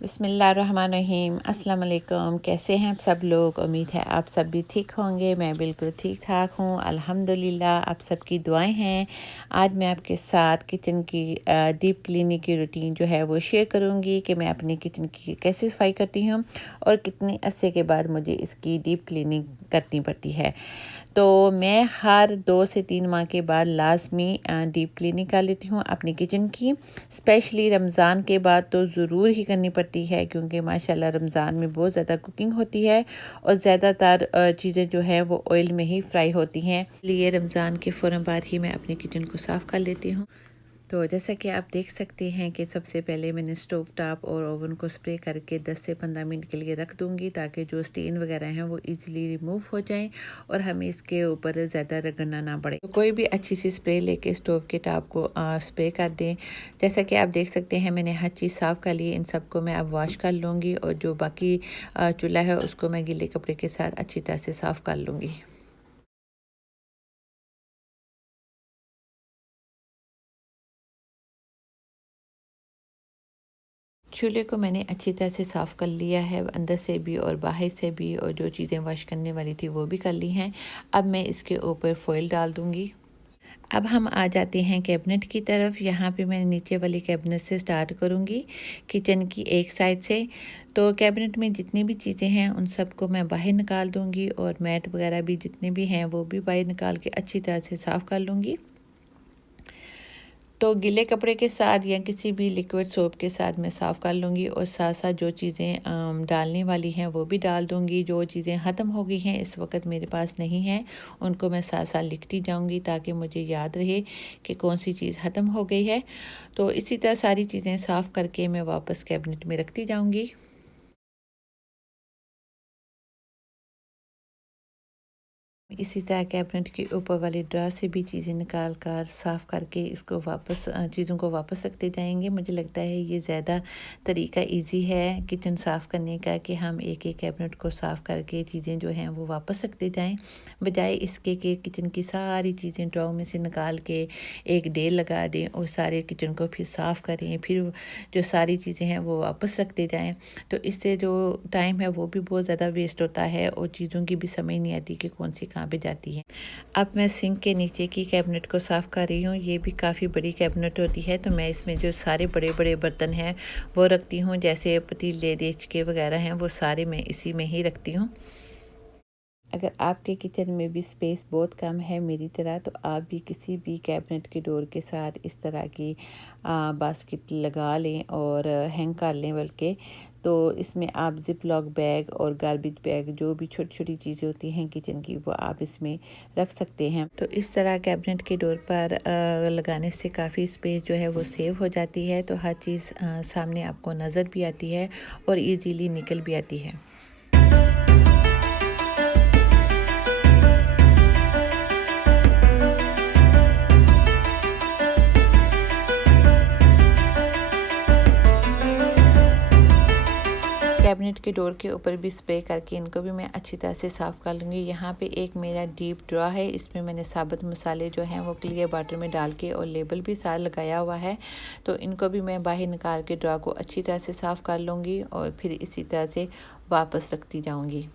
बिस्मिल्लाहिर्रहमानिर्रहीम। अस्सलाम वालेकुम। कैसे हैं आप सब लोग? उम्मीद है आप सब भी ठीक होंगे। मैं बिल्कुल ठीक ठाक हूँ अल्हम्दुलिल्लाह। आप सबकी दुआएं हैं। आज मैं आपके साथ किचन की डीप क्लीनिंग की रूटीन जो है वो शेयर करूँगी कि मैं अपनी किचन की कैसे सफाई करती हूँ और कितने अरसे के बाद मुझे इसकी डीप क्लीनिंग करनी पड़ती है। तो मैं हर 2 से 3 माह के बाद लाज़मी डीप क्लीनिंग कर लेती हूँ अपनी किचन की। स्पेशली रमज़ान के बाद तो ज़रूर ही करनी पड़ती है, क्योंकि माशाल्लाह रमज़ान में बहुत ज़्यादा कुकिंग होती है और ज़्यादातर चीज़ें जो हैं वो ऑयल में ही फ्राई होती हैं। इसलिए रमज़ान के फ़ौरन बाद ही मैं अपनी किचन को साफ़ कर लेती हूँ। तो जैसा कि आप देख सकते हैं कि सबसे पहले मैंने स्टोव टॉप और ओवन को स्प्रे करके 10 से 15 मिनट के लिए रख दूंगी, ताकि जो स्टेन वगैरह हैं वो इजीली रिमूव हो जाएं और हमें इसके ऊपर ज़्यादा रगड़ना ना पड़े। तो कोई भी अच्छी सी स्प्रे लेके स्टोव के टॉप को स्प्रे कर दें। जैसा कि आप देख सकते हैं मैंने हर चीज़ साफ़ कर ली। इन सबको मैं अब वॉश कर लूँगी और जो बाकी चूल्हा है उसको मैं गीले कपड़े के साथ अच्छी तरह से साफ़ कर लूँगी। चूल्हे को मैंने अच्छी तरह से साफ़ कर लिया है, अंदर से भी और बाहर से भी, और जो चीज़ें वॉश करने वाली थी वो भी कर ली हैं। अब मैं इसके ऊपर फॉइल डाल दूँगी। अब हम आ जाते हैं कैबिनेट की तरफ। यहाँ पे मैं नीचे वाली कैबिनेट से स्टार्ट करूँगी, किचन की एक साइड से। तो कैबिनेट में जितनी भी चीज़ें हैं उन सबको मैं बाहर निकाल दूँगी, और मैट वगैरह भी जितने भी हैं वो भी बाहर निकाल के अच्छी तरह से साफ़ कर लूँगी। तो गीले कपड़े के साथ या किसी भी लिक्विड सोप के साथ मैं साफ़ कर लूँगी, और साथ साथ जो चीज़ें डालने वाली हैं वो भी डाल दूँगी। जो चीज़ें ख़त्म हो गई हैं इस वक्त मेरे पास नहीं हैं, उनको मैं साथ साथ लिखती जाऊँगी ताकि मुझे याद रहे कि कौन सी चीज़ ख़त्म हो गई है। तो इसी तरह सारी चीज़ें साफ़ करके मैं वापस कैबिनेट में रखती जाऊँगी। इसी तरह कैबिनेट के ऊपर वाले ड्रा से भी चीज़ें निकाल कर साफ़ करके इसको वापस चीज़ों को वापस रखते जाएंगे। मुझे लगता है ये ज़्यादा तरीका इजी है किचन साफ़ करने का, कि हम एक एक कैबिनेट को साफ़ करके चीज़ें जो हैं वो वापस रखते जाएं, बजाय इसके कि किचन की सारी चीज़ें ड्रॉ में से निकाल के एक डे लगा दें और सारे किचन को फिर साफ़ करें, फिर जो सारी चीज़ें हैं वो वापस रखते जाएँ। तो इससे जो टाइम है वो भी बहुत ज़्यादा वेस्ट होता है और चीज़ों की भी समझ नहीं आती कि कौन सी कहाँ पे जाती है। अब मैं सिंक के नीचे की कैबिनेट को साफ़ कर रही हूँ। ये भी काफ़ी बड़ी कैबिनेट होती है, तो मैं इसमें जो सारे बड़े बड़े बर्तन हैं वो रखती हूँ, जैसे पतीले देचके वगैरह हैं वो सारे मैं इसी में ही रखती हूँ। अगर आपके किचन में भी स्पेस बहुत कम है मेरी तरह, तो आप भी किसी भी कैबिनेट के डोर के साथ इस तरह की बास्केट लगा लें और हैंग कर लें। बल्कि तो इसमें आप ज़िप लॉक बैग और गार्बेज बैग, जो भी छोटी छोटी चीज़ें होती हैं किचन की, वो आप इसमें रख सकते हैं। तो इस तरह कैबिनेट के डोर पर लगाने से काफ़ी स्पेस जो है वो सेव हो जाती है। तो हर चीज़ सामने आपको नज़र भी आती है और ईज़िली निकल भी आती है। कैबिनेट के डोर के ऊपर भी स्प्रे करके इनको भी मैं अच्छी तरह से साफ़ कर लूँगी। यहाँ पे एक मेरा डीप ड्रॉ है, इसमें मैंने साबुत मसाले जो हैं वो क्लियर वाटर में डाल के और लेबल भी साथ लगाया हुआ है। तो इनको भी मैं बाहर निकाल के ड्रॉ को अच्छी तरह से साफ़ कर लूँगी और फिर इसी तरह से वापस रखती जाऊँगी।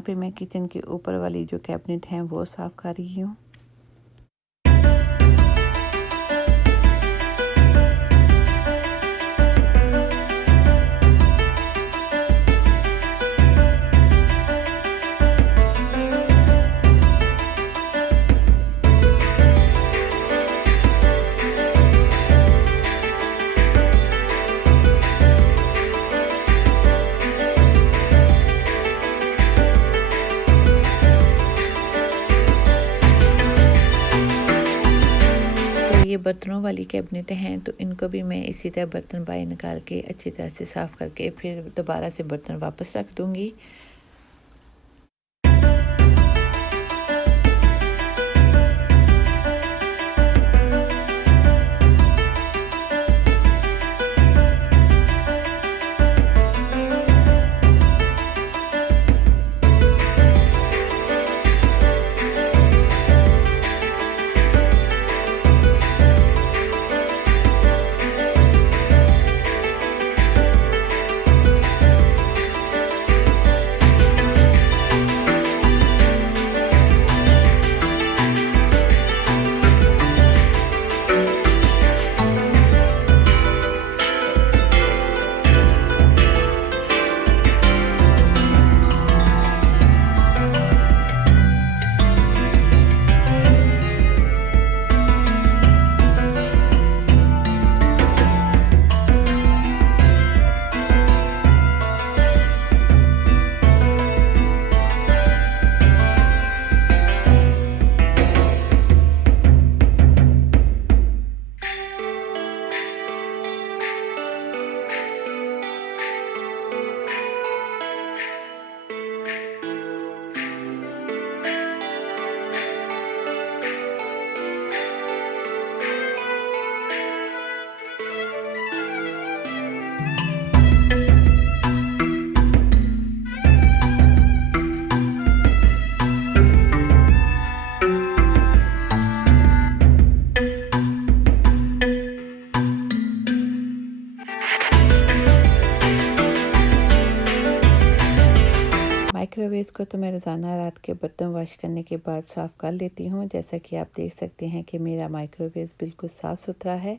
यहाँ पे मैं किचन के ऊपर वाली जो कैबिनेट हैं वो साफ़ कर रही हूँ। ये बर्तनों वाली कैबिनेट हैं तो इनको भी मैं इसी तरह बर्तन बाहर निकाल के अच्छी तरह से साफ़ करके फिर दोबारा से बर्तन वापस रख दूँगी। माइक्रोवेव को तो मैं रोज़ाना रात के बर्तन वॉश करने के बाद साफ़ कर लेती हूँ। जैसा कि आप देख सकते हैं कि मेरा माइक्रोवेव बिल्कुल साफ़ सुथरा है,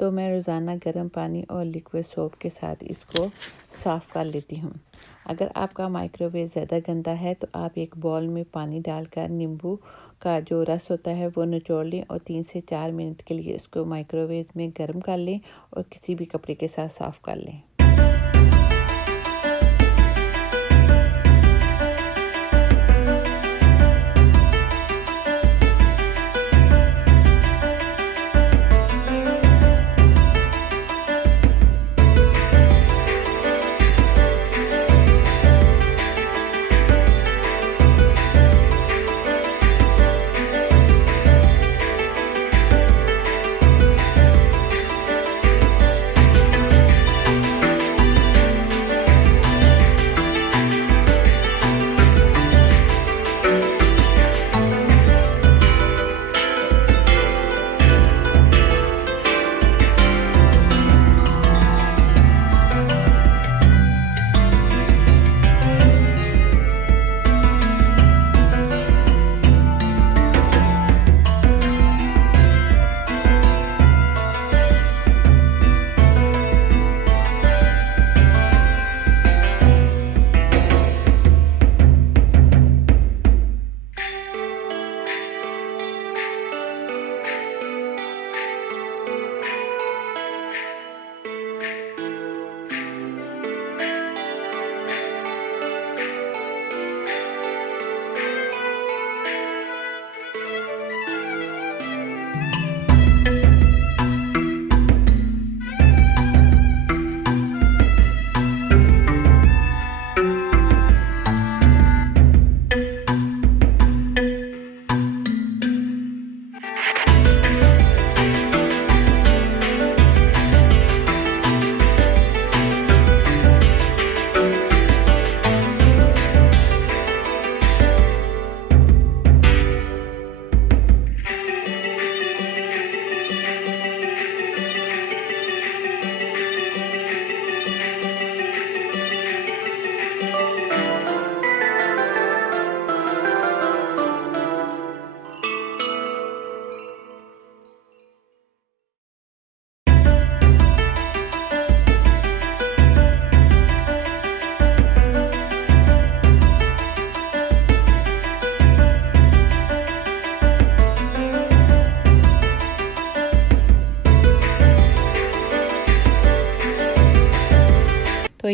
तो मैं रोज़ाना गर्म पानी और लिक्विड सोप के साथ इसको साफ़ कर लेती हूँ। अगर आपका माइक्रोवेव ज़्यादा गंदा है तो आप एक बाउल में पानी डालकर नींबू का जो रस होता है वो निचोड़ लें और 3 से 4 मिनट के लिए उसको माइक्रोवेव में गर्म कर लें और किसी भी कपड़े के साथ साफ़ कर लें।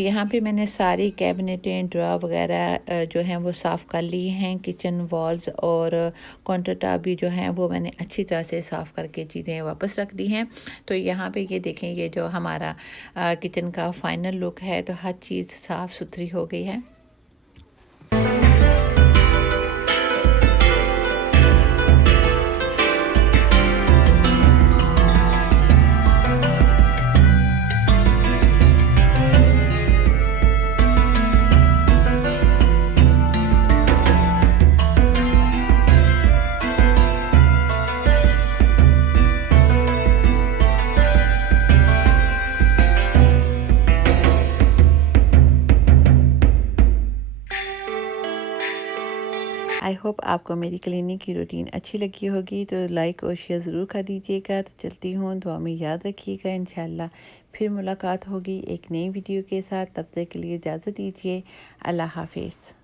यहाँ पे मैंने सारी कैबिनेटें, ड्रॉ वगैरह जो हैं वो साफ़ कर ली हैं। किचन वॉल्स और काउंटर टॉप भी जो हैं वो मैंने अच्छी तरह से साफ़ करके चीज़ें वापस रख दी हैं। तो यहाँ पे ये देखें, ये जो हमारा किचन का फाइनल लुक है, तो हर चीज़ साफ़ सुथरी हो गई है। आई होप आपको मेरी क्लीनिंग की रूटीन अच्छी लगी होगी, तो लाइक और शेयर ज़रूर कर दीजिएगा। तो चलती हूँ, दुआ में याद रखिएगा। इंशाल्लाह फिर मुलाकात होगी एक नई वीडियो के साथ। तब तक के लिए इजाज़त दीजिए। अल्लाह हाफिज़।